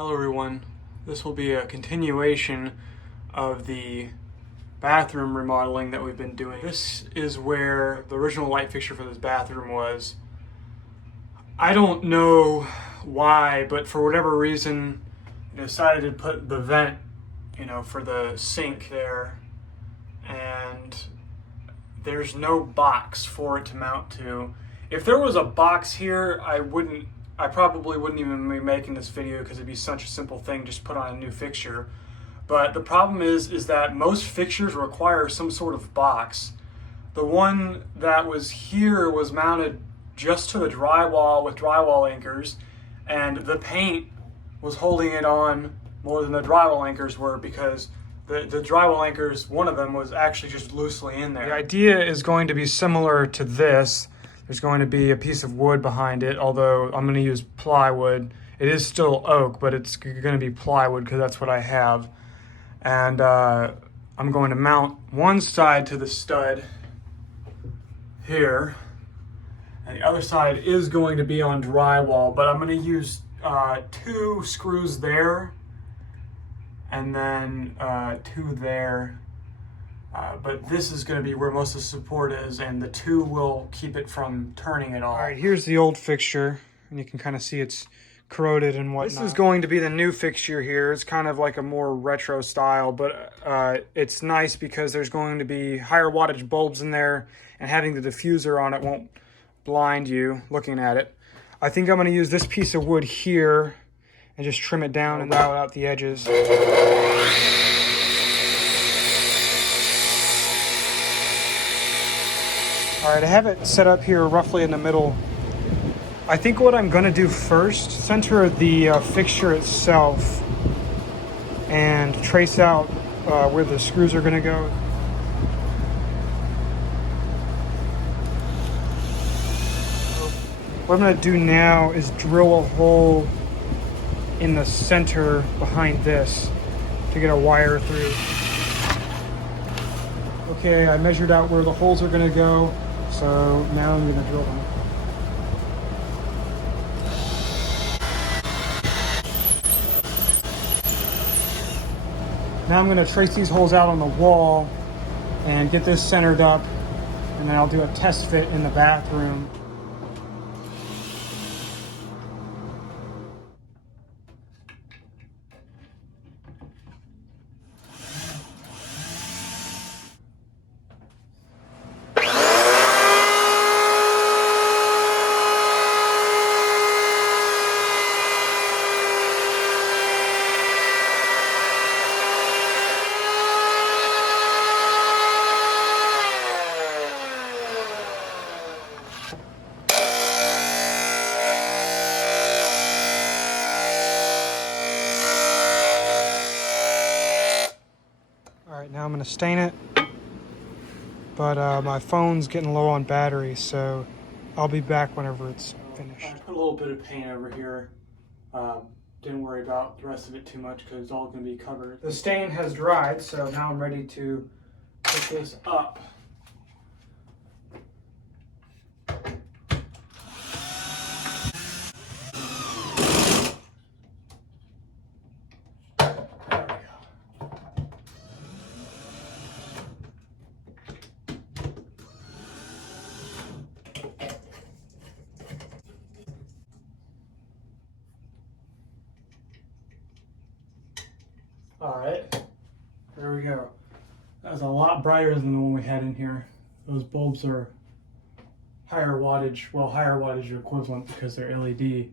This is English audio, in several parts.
Hello everyone, this will be a continuation of the bathroom remodeling that we've been doing. This is where the original light fixture for this bathroom was. I don't know why, but for whatever reason, I decided to put the vent, for the sink there, and there's no box for it to mount to. If there was a box here, I probably wouldn't even be making this video because it'd be such a simple thing, just put on a new fixture. But the problem is that most fixtures require some sort of box. The one that was here was mounted just to the drywall with drywall anchors, and the paint was holding it on more than the drywall anchors were because the drywall anchors, one of them was actually just loosely in there. The idea is going to be similar to this. There's going to be a piece of wood behind it, although I'm going to use plywood. It is still oak, but it's going to be plywood because that's what I have. And I'm going to mount one side to the stud here, and the other side is going to be on drywall, but I'm going to use 2 screws there and then 2 there. But this is going to be where most of the support is, and the 2 will keep it from turning at all. All right, here's the old fixture, and you can kind of see it's corroded and whatnot. This is going to be the new fixture here. It's kind of like a more retro style, but it's nice because there's going to be higher wattage bulbs in there, and having the diffuser on it won't blind you looking at it. I think I'm going to use this piece of wood here and just trim it down and route out the edges. All right, I have it set up here roughly in the middle. I think what I'm gonna do first, center the fixture itself and trace out where the screws are gonna go. What I'm gonna do now is drill a hole in the center behind this to get a wire through. Okay, I measured out where the holes are gonna go. So now I'm going to drill them. Now I'm going to trace these holes out on the wall and get this centered up, and then I'll do a test fit in the bathroom. Now I'm going to stain it, but my phone's getting low on battery, so I'll be back whenever it's finished. I put a little bit of paint over here. Didn't worry about the rest of it too much because it's all going to be covered. The stain has dried, so now I'm ready to put this up. Alright, there we go. That's a lot brighter than the one we had in here. Those bulbs are higher wattage, well, higher wattage equivalent because they're LED.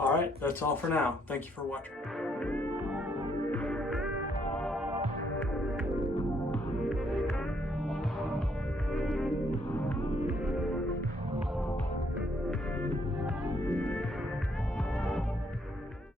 Alright, that's all for now. Thank you for watching.